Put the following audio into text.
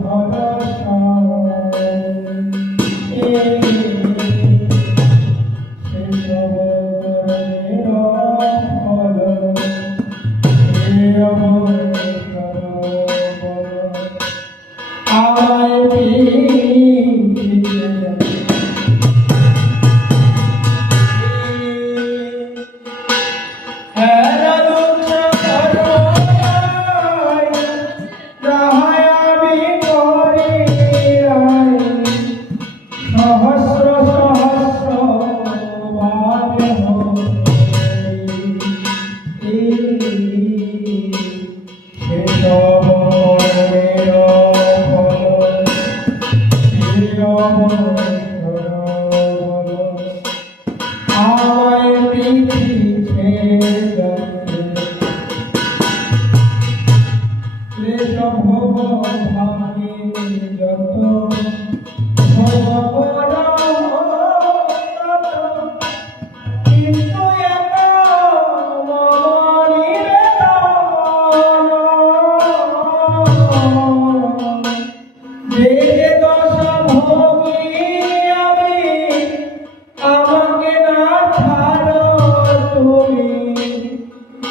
Lord.